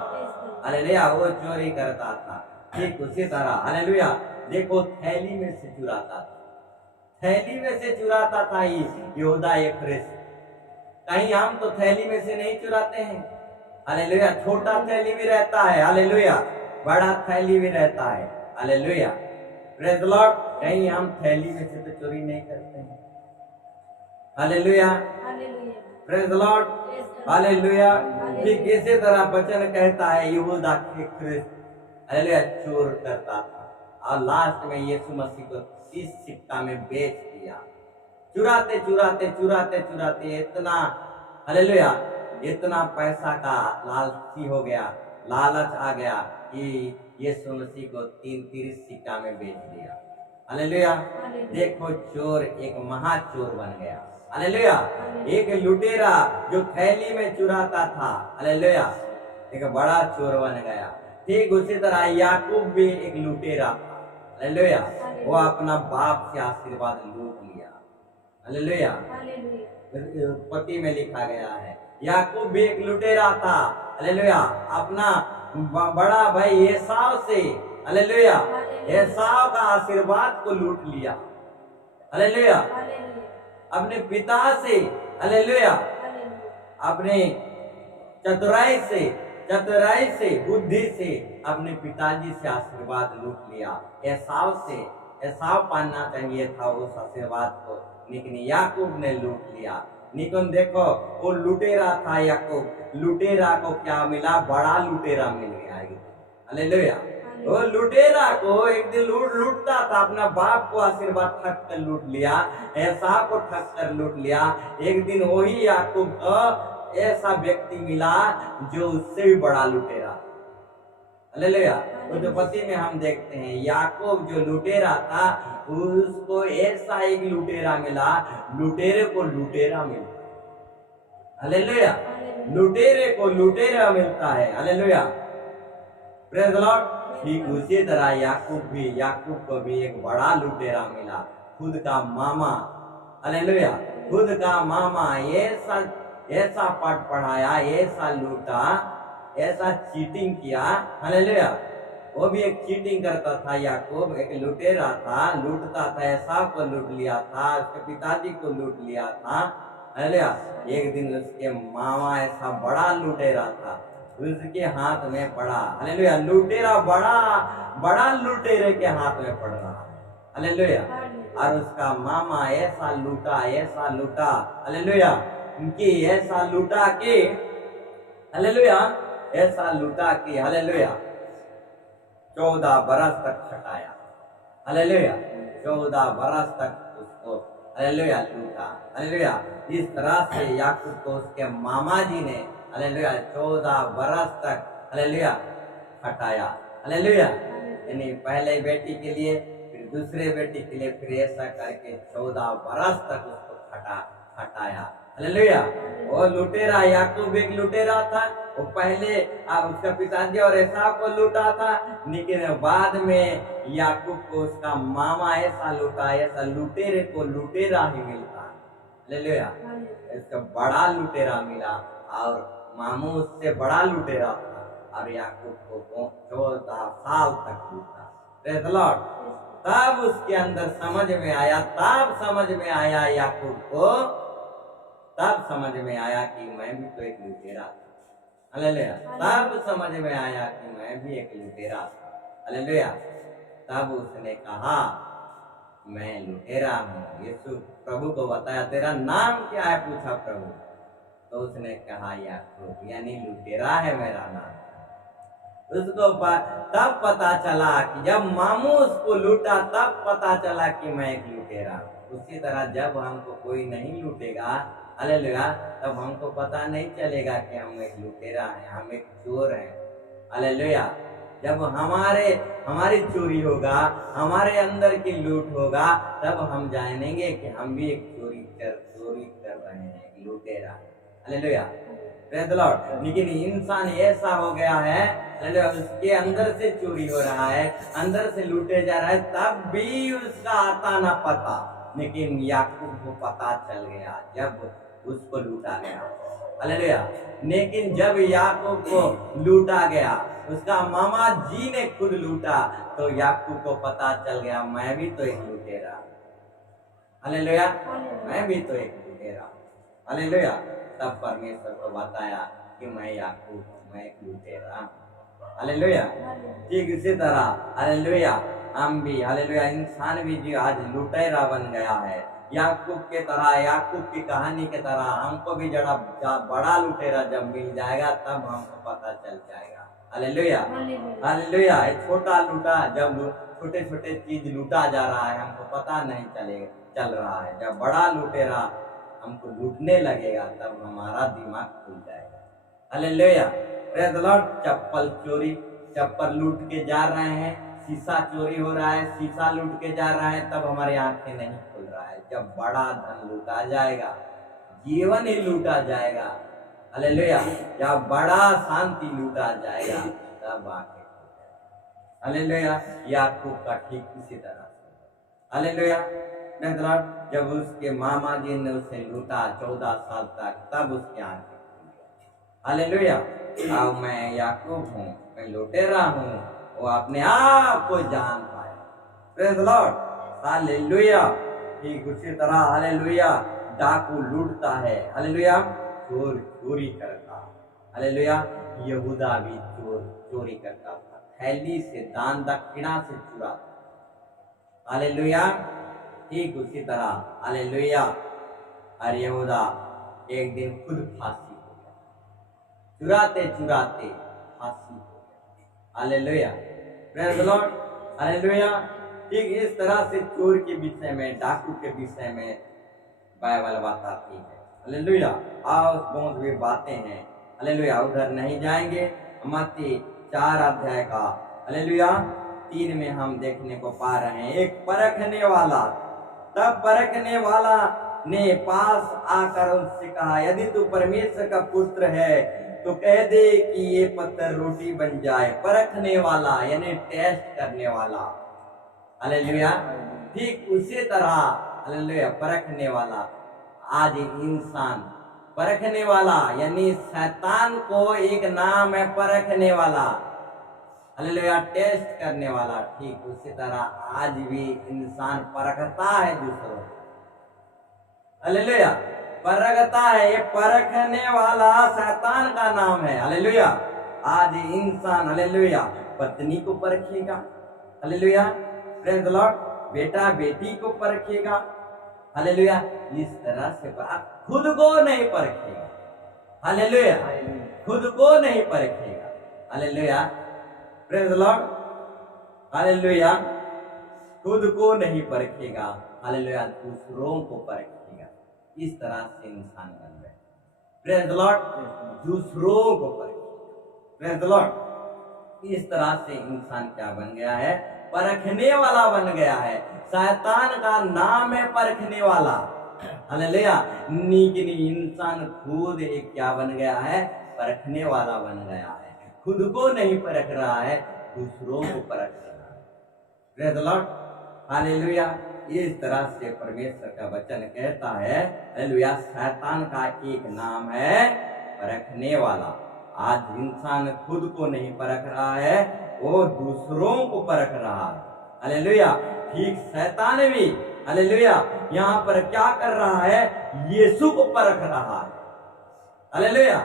हालेलुया, वो चोरी करता था। ठीक उसी तरह हालेलुया देखो थैली में से चुराता था, थैली में से चुराता था यहूदा यूफ्रेस। कहीं हम तो थैली में से नहीं चुराते हैं। हालेलुया, छोटा थैली भी रहता है, हालेलुया, बड़ा थैली भी रहता है, हालेलुया, प्रेज़ द लॉर्ड। कहीं हम थैली में से तो चोरी नहीं करते हैं, hallelujah, praise the Lord, hallelujah. ठीक इसी तरह वचन कहता है यहूदा यूफ्रेस, हालेलुया, चोर करता था और लास्ट में यीशु मसीह को 30 सिक्का में बेच दिया। चुराते चुराते चुराते चुराते इतना, हालेलुया, इतना पैसा का लालची हो गया, लालच आ गया कि यीशु मसीह को 30 सिक्का में बेच दिया। हालेलुया। देखो चोर एक महाचोर बन गया। हालेलुया। एक लुटेरा जो थैली में चुराता था, हालेलुया, एक बड़ा चोर बन गया। ठीक उसी तरह याकूब भी एक लुटेरा था, हालेलुया, वो अपना बाप से आशीर्वाद लूट लिया। हालेलुया। पति में लिखा गया है याकूब भी एक लुटेरा था, हालेलुया, अपना बड़ा भाई एसाव से, हालेलुया, एसाव का आशीर्वाद को लूट लिया। हालेलुया। अपने पिता से, हालेलुया, अपने चतुराई से बुद्धि से अपने पिताजी से आशीर्वाद लूट लिया। एसाव पाना चाहिए था उस आशीर्वाद को, लेकिन याकूब ने लूट लिया। लेकिन देखो वो लुटेरा था याकूब, लुटेरा को क्या मिला, बड़ा लुटेरा मिल गया। हालेलुया। वो लुटेरा को एक दिन लूटता था, अपना बाप को आशीर्वाद ठग कर लूट लिया, एसाव को ठग कर लूट लिया। एक दिन वही याकूब को ऐसा व्यक्ति मिला जो उससे भी बड़ा लुटेरा। हालेलुया। उत्पत्ति में हम देखते हैं याकूब जो लुटेरा था उसको ऐसा एक लुटेरा मिला, लुटेरे को लुटेरा मिलता है। हालेलुया। लुटेरे को लुटेरा मिलता है। Hallelujah, praise the Lord. ठीक उसी तरह याकूब को भी एक बड़ा लुटेरा मिला, खुद का मामा। हालेलुया। खुद का मामा ऐसा पाठ पढ़ाया, ऐसा लूटा, ऐसा चीटिंग किया। हालेलुया। वो भी एक चीटिंग करता था याकूब, एक लुटेरा था, लूटता था, एसाव को लूट लिया था, उसके पिताजी को लूट लिया था। हालेलुया। एक दिन उसके मामा ऐसा बड़ा लुटेरा था, उसके हाथ में पड़ा। हालेलुया। लुटेरा बड़ा लुटेरे के हाथ में पड़ रहा है। हालेलुया। और उसका मामा ऐसा लूटा, हालेलुया, कि ऐसा लूटा कि, हालेलुया, ऐसा लूटा कि, हालेलुया, 14 बरस तक खटाया। हालेलुया। 14 बरस तक उसको, हालेलुया, लूटा। हालेलुया। इस तरह से याकूब को उसके मामा जी ने, हालेलुया, 14 बरस तक, हालेलुया, खटाया। हालेलुया। यानी पहले बेटी के लिए, फिर दूसरे बेटी के लिए, फिर ऐसा करके 14 बरस तक उसको खटाया। हालेलुया। वो लुटेरा याकूब एक लुटेरा था, वो पहले उसका पिताजी और एसाव को लूटा था, लेकिन बाद में याकूब को उसका मामा ऐसा लूटा, ऐसा लुटेरे को लुटेरा ही मिलता है। हालेलुया। इसका बड़ा लुटेरा मिला और मामू उससे बड़ा लुटेरा था और याकूब को 14 साल तक लूटा। Praise the Lord. तब उसके अंदर समझ में आया, तब समझ में आया याकूब को, तब समझ में आया कि मैं भी तो एक लुटेरा था। हालेलुया। तब समझ में आया कि मैं भी एक लुटेरा था। हालेलुया। तब उसने कहा मैं लुटेरा हूँ। यीशु प्रभु को बताया तेरा नाम क्या है, पूछा प्रभु, तो उसने कहा याकूब, यानी लुटेरा है मेरा नाम। उसको तब पता चला कि जब मामू उसको लूटा तब पता चला कि मैं एक लुटेरा। उसी तरह जब हमको कोई नहीं लूटेगा, हालेलुया, तब हमको पता नहीं चलेगा कि हम एक लुटेरा हैं, हम एक चोर हैं। हालेलुया। जब हमारी चोरी होगा, हमारे अंदर की लूट होगा, तब हम जानेंगे कि हम भी एक चोरी कर रहे हैं, लुटेरा। Hallelujah, praise the Lord. लेकिन इंसान ऐसा हो गया है, हालेलुया, उसके अंदर से चोरी हो रहा है, अंदर से लूटे जा रहा है, तब भी उसका आता ना पता। लेकिन याकूब को पता चल गया जब उसको लूटा गया। हालेलुया। लेकिन जब याकूब को लूटा गया, उसका मामा जी ने खुद लूटा, तो याकूब को पता चल गया मैं भी तो एक लुटेरा। हालेलुया, मैं भी तो एक लुटेरा। हालेलुया। तब परमेश्वर को बताया कि मैं याकूब, मैं एक लुटेरा। हालेलुया। ठीक इसी तरह हालेलुया हम भी, हालेलुया, इंसान भी जो आज लुटेरा बन गया है, याकूब के तरह, याकूब की कहानी के तरह हमको भी जरा बड़ा लुटेरा जब मिल जाएगा तब हमको पता चल जाएगा। Hallelujah, hallelujah. छोटा लूटा, जब छोटे छोटे चीज लूटा जा रहा है हमको पता नहीं चल रहा है, जब बड़ा लुटेरा हमको लूटने लगेगा तब हमारा दिमाग खुल जाएगा। Hallelujah, praise the Lord. चप्पल चोरी, चप्पल लूट के जा रहे हैं, शीशा चोरी हो रहा है, शीशा लूट के जा रहा है, तब हमारी आंखें नहीं खुल रहा है। जब बड़ा धन लूटा जाएगा, जीवन ही लूटा जाएगा, हालेलुया, जब बड़ा शांति लूटा जाएगा तब आंखें खुल जाएगी। हालेलुया। याकूब का ठीक इसी तरह से, हालेलुया, प्रेज़ द लॉर्ड। जब उसके मामा जी ने उसे लूटा 14 साल तक, तब उसकी आंखें खुल गई। हालेलुया। अब मैं याकूब हूँ, मैं लुटेरा हूँ, वो अपने आप को जान पाया। Praise the Lord, hallelujah. ठीक उसी तरह, हालेलुया, डाकू लूटता है, हालेलुया, चोर चोरी करता, हालेलुया, यहूदा भी चोरी करता था, थैली से, दान दक्षिणा से चुराता, हालेलुया। ठीक उसी तरह, हालेलुया, और यहूदा एक दिन खुद फांसी हो गया, चुराते चुराते फांसी हो गया। Hallelujah, praise the Lord, hallelujah. ठीक इस तरह से चोर के विषय में, डाकू के विषय में बाइबल बताती है। हालेलुया। और बहुत भी बातें हैं, हालेलुया, उधर नहीं जाएंगे। मत्ती 4 अध्याय का, हालेलुया, 3 में हम देखने को पा रहे हैं, एक परखने वाला। तब परखने वाला ने पास आकर उससे कहा, यदि तू परमेश्वर का पुत्र है तो कह दे कि ये पत्थर रोटी बन जाए। परखने वाला यानी टेस्ट करने वाला, हालेलुया। ठीक उसी तरह, हालेलुया, परखने वाला। आज इंसान परखने वाला, यानी शैतान को एक नाम है परखने वाला, हालेलुया, टेस्ट करने वाला। ठीक उसी तरह आज भी इंसान परखता है दूसरों को, हालेलुया, परखता है। ये परखने वाला शैतान का नाम है, हालेलुया। आज इंसान, हालेलुया, पत्नी को परखेगा, हालेलुया, प्रेज़ द लॉर्ड, बेटा बेटी को परखेगा, हालेलुया, इस तरह से खुद को नहीं परखेगा, हालेलुया, खुद को नहीं परखेगा, hallelujah, praise the Lord, hallelujah, खुद को नहीं परखेगा, हालेलुया, दूसरों को परखेगा। इस तरह से इंसान बन गए, प्रेज़ द लॉर्ड, दूसरों को परखेगा, प्रेज़ द लॉर्ड। इस तरह से इंसान क्या बन गया है? परखने वाला बन गया है। शैतान का नाम है परखने वाला, हालेलुया। लेकिन इंसान खुद एक क्या बन गया है? परखने वाला बन गया है। खुद को नहीं परख रहा है, दूसरों को परख रहा है, प्रेज़ द लॉर्ड, हालेलुया। इस तरह से परमेश्वर का वचन कहता है, हालेलुया, शैतान का एक नाम है परखने वाला। आज इंसान खुद को नहीं परख रहा है, वो दूसरों को परख रहा है, हालेलुया। ठीक शैतान भी, हालेलुया, यहाँ पर क्या कर रहा है? यीशु को परख रहा है, हालेलुया,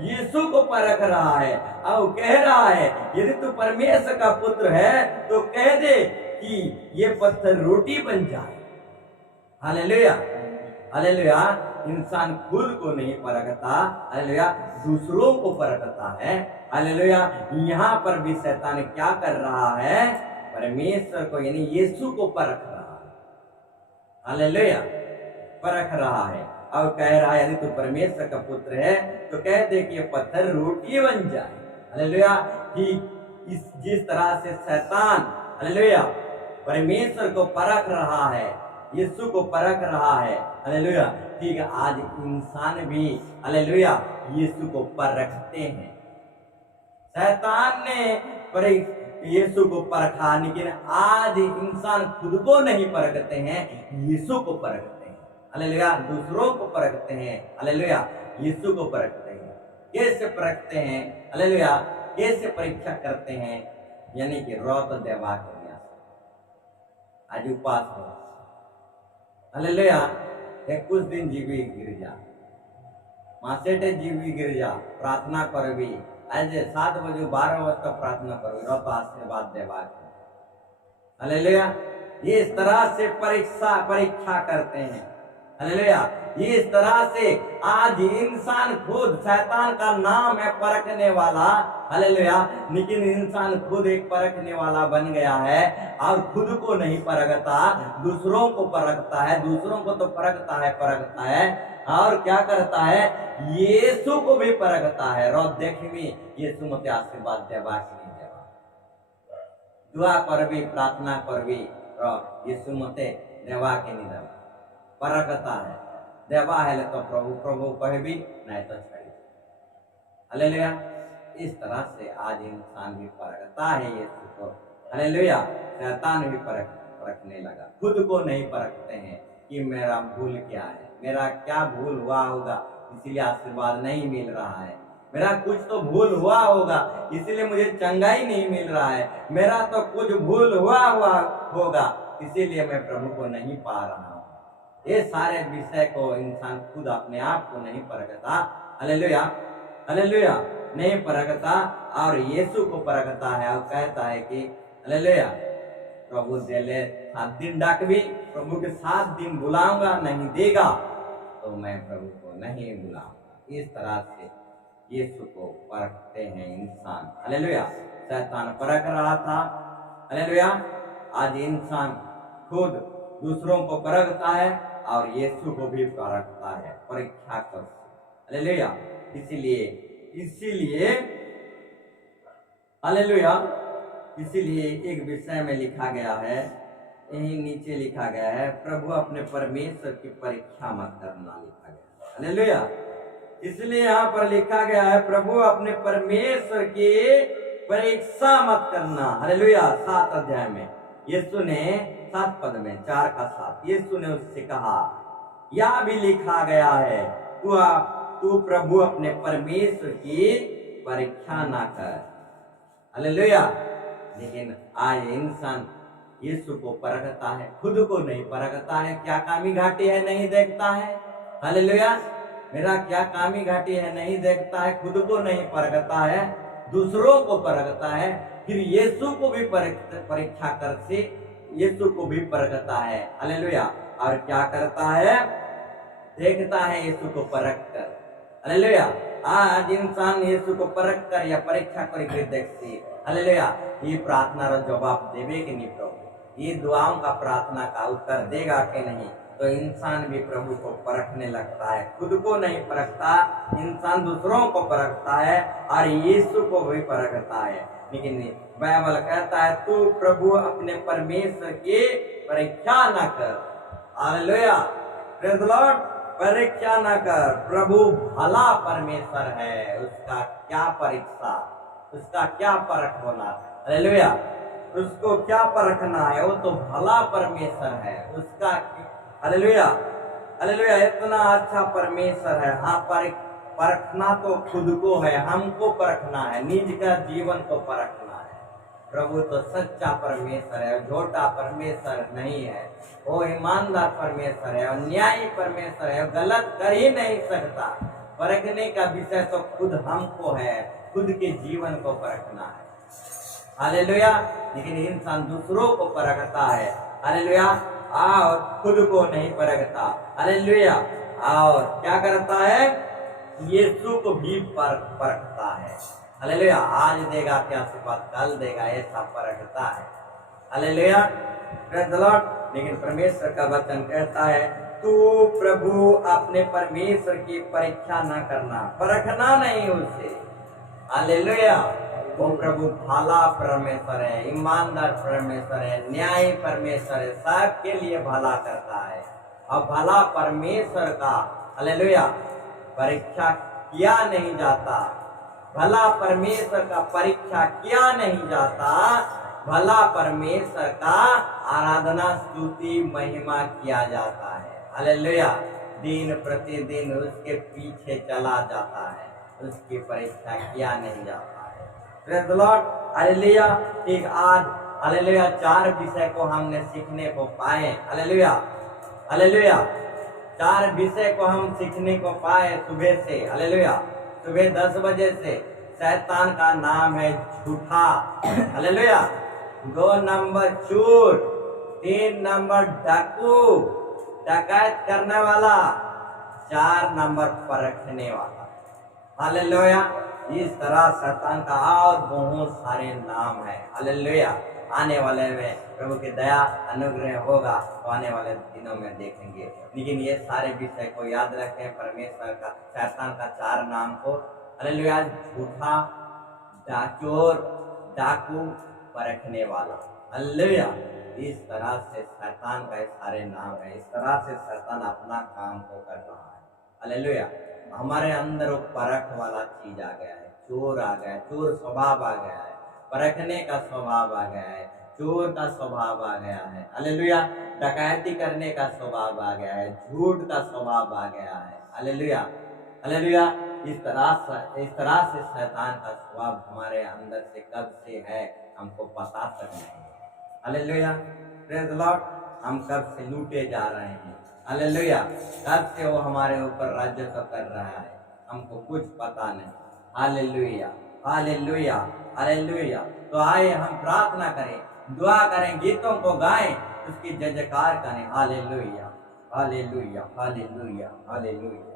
यीशु को परख रहा है और कह रहा है, यदि तू परमेश्वर का पुत्र है तो कह दे कि ये पत्थर रोटी बन जाए, हालेलुया, हालेलुया। इंसान खुद को नहीं परखता, हालेलुया, दूसरों को परखता है, हालेलुया। यहाँ पर भी शैतान क्या कर रहा है? परमेश्वर को यानी यीशु को परख रहा है, हालेलुया, परख रहा है और कह रहा है, यदि तू परमेश्वर का पुत्र है तो कह दे कि ये पत्थर रोटी बन जाए, हालेलुया। ठीक जिस तरह से शैतान हालेलुया परमेश्वर को परख रहा है, यीशु को परख रहा है, हालेलुया, ठीक है, आज इंसान भी हालेलुया यीशु को परखते हैं। शैतान ने यीशु को परखा, लेकिन आज इंसान खुद को नहीं परखते हैं, यीशु को परखते हैं, हालेलुया, दूसरों को परखते हैं, हालेलुया, यीशु को परखते हैं। कैसे परखते हैं, हालेलुया, कैसे परीक्षा करते हैं, यानी कि रौत देवा के आज उपास हो, हालेलुया, एक कुछ दिन जीवी गिरजा मासेटे जीवी गिरजा प्रार्थना करबी, आज 7 बजे 12 बजे तक प्रार्थना करबी, रौत आशीर्वाद देवा के, हालेलुया, ये इस तरह से परीक्षा करते हैं, हालेलुया, ये इस तरह से आज इंसान खुद, शैतान का नाम है परखने वाला, हालेलुया, लेकिन इंसान खुद एक परखने वाला बन गया है और खुद को नहीं परखता, दूसरों को परखता है, दूसरों को तो परखता है और क्या करता है, यीशु को भी परखता है। रोज देखी यीशु मते आशीर्वाद देवा कि नहीं देवा, दुआ करबी, प्रार्थना करबी, यीशु मते देवा कि नहीं देवा, परखता है, देवा है तो प्रभु कहबी, नहीं तो छड़ी, हालेलुया। इस तरह से आज इंसान भी परखता है यीशु को, हालेलुया, शैतान भी परखने लगा, खुद को नहीं परखते हैं कि मेरा भूल क्या है, मेरा क्या भूल हुआ होगा इसीलिए आशीर्वाद नहीं मिल रहा है, मेरा कुछ तो भूल हुआ होगा इसीलिए मुझे चंगाई नहीं मिल रहा है, मेरा तो कुछ भूल हुआ होगा इसीलिए मैं प्रभु को नहीं पा रहा हूँ। ये सारे विषय को इंसान खुद अपने आप को नहीं परखता, हालेलुया, हालेलुया, नहीं परखता और यीशु को परखता है और कहता है कि हालेलुया प्रभु देले 7 दिन डाकबी, प्रभु के 7 दिन बुलाऊंगा, नहीं देगा तो मैं प्रभु को नहीं बुलाऊंगा। इस तरह से यीशु को परखते हैं इंसान, हालेलुया। शैतान परख रहा था, हालेलुया, आज इंसान खुद दूसरों को परखता है और यीशु को भी परखता है, परीक्षा कर, हालेलुया। इसीलिए हालेलुया, इसीलिए एक विषय में लिखा गया है, यही नीचे लिखा गया है, प्रभु अपने परमेश्वर की परीक्षा मत करना, लिखा गया, हालेलुया। इसलिए यहाँ पर लिखा गया है, प्रभु अपने परमेश्वर की परीक्षा मत करना, हालेलुया। 7 अध्याय में यीशु ने 7 पद में 4 का 7 यीशु ने उससे कहा, यह भी लिखा गया है, तू प्रभु अपने परमेश्वर की परीक्षा ना कर, हालेलुया। लेकिन आज इंसान यीशु को परखता है, खुद को नहीं परखता है, क्या कामी घाटी है नहीं देखता है, हालेलुया, मेरा क्या कामी घाटी है नहीं देखता है, खुद को नहीं परखता है, दूसरों को परखता है, फिर यीशु को भी परीक्षा कर से यीशु को भी परखता है, हालेलुया। और क्या करता है, देखता है यीशु को परख कर, हालेलुया। आज इंसान यीशु को परख कर या परीक्षा करके देखती, हालेलुया, ये प्रार्थना रो जवाब देवे कि नहीं प्रभु, ये दुआओं का प्रार्थना का उत्तर देगा कि नहीं, तो इंसान भी प्रभु को परखने लगता है, खुद को नहीं परखता, इंसान दूसरों को परखता है और यीशु को भी परखता है। लेकिन बाइबल कहता है, तू प्रभु अपने परमेश्वर की परीक्षा न कर, हालेलुया, प्रेज़ द लॉर्ड, परीक्षा न कर, प्रभु भला परमेश्वर है, उसका क्या परीक्षा, उसका क्या परख होना, हालेलुया, उसको क्या परखना है, वो तो भला परमेश्वर है, उसका, हालेलुया, हालेलुया, इतना अच्छा परमेश्वर है। हाँ, परखना तो खुद को है, हमको परखना है, निज का जीवन को परखना है। प्रभु तो सच्चा परमेश्वर है, झूठा परमेश्वर नहीं है, वो ईमानदार परमेश्वर है और न्यायी परमेश्वर है, गलत कर ही नहीं सकता। परखने का विषय तो खुद हमको है, खुद के जीवन को परखना है, हालेलुया। लेकिन इंसान दूसरों को परखता है, हालेलुया, और खुद को नहीं परखता, हालेलुया। और क्या करता है, यीशु को भी परखता है, हालेलुया। आज देगा क्या सिफात कल देगा, ऐसा परखता है, हालेलुया, प्रेज़ द लॉर्ड। लेकिन परमेश्वर का वचन कहता है, तू प्रभु अपने परमेश्वर की परीक्षा ना करना, परखना नहीं उसे, हालेलुया, वो प्रभु भला परमेश्वर है, ईमानदार परमेश्वर है, न्यायी परमेश्वर है, सबके लिए भला करता है। और भला परमेश्वर का हालेलुया परीक्षा किया नहीं जाता, भला परमेश्वर का परीक्षा किया नहीं जाता, भला परमेश्वर का आराधना स्तुति महिमा किया जाता है। हालेलुया, दिन प्रतिदिन उसके पीछे चला जाता है, उसकी परीक्षा किया नहीं जाता है। Praise the Lord, hallelujah. ठीक आज हालेलुया 4 विषय को हमने सीखने को पाए। हालेलुया, हालेलुया 4 विषय को हम सीखने को पाए सुबह से। हालेलुया, सुबह 10 बजे से शैतान का नाम है झूठा। हालेलुया, 2 नंबर चोर, 3 नंबर डाकू डकैत करने वाला, 4 नंबर परखने वाला। हालेलुया, इस तरह शैतान का और बहुत सारे नाम है। हालेलुया, आने वाले में प्रभु की दया अनुग्रह होगा तो आने वाले दिनों में देखेंगे। लेकिन ये सारे विषय को याद रखें, परमेश्वर का शैतान का 4 नाम को। हालेलुया, झूठा, चोर, डाकू, परखने वाला। हालेलुया, इस तरह से शैतान का सारे नाम है। इस तरह से शैतान अपना काम को कर रहा है। हालेलुया, हमारे अंदर वो परख वाला चीज आ गया है, चोर आ गया है, चोर स्वभाव आ गया है, परखने का स्वभाव आ गया है, चोर का स्वभाव आ गया है। हालेलुया, डकैती करने का स्वभाव आ गया है, झूठ का स्वभाव आ गया है। हालेलुया, हालेलुया, इस तरह से शैतान का स्वभाव हमारे अंदर से कब से है हमको पता तक नहीं। हालेलुया, प्रेज़ द लॉर्ड, हम कब से लूटे जा रहे हैं। हालेलुया, कब से वो हमारे ऊपर राजत्व कर रहा है हमको कुछ पता नहीं। Hallelujah, hallelujah, hallelujah. तो आइए हम प्रार्थना करें, दुआ करें, गीतों को गाएं, उसकी जय जयकार करें। Hallelujah, hallelujah, hallelujah, hallelujah.